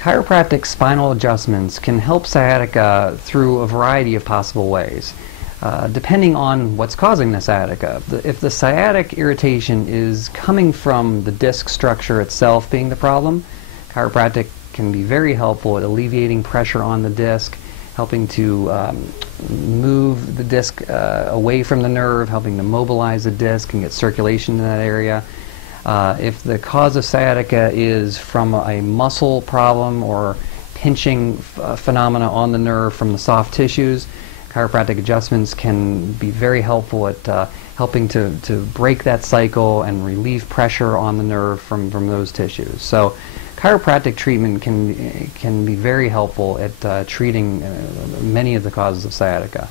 Chiropractic spinal adjustments can help sciatica through a variety of possible ways, depending on what's causing the sciatica. If the sciatic irritation is coming from the disc structure itself being the problem, chiropractic can be very helpful at alleviating pressure on the disc, helping to move the disc away from the nerve, helping to mobilize the disc and get circulation in that area. If the cause of sciatica is from a muscle problem or pinching phenomena on the nerve from the soft tissues, chiropractic adjustments can be very helpful at helping to break that cycle and relieve pressure on the nerve from those tissues. So chiropractic treatment can be very helpful at treating many of the causes of sciatica.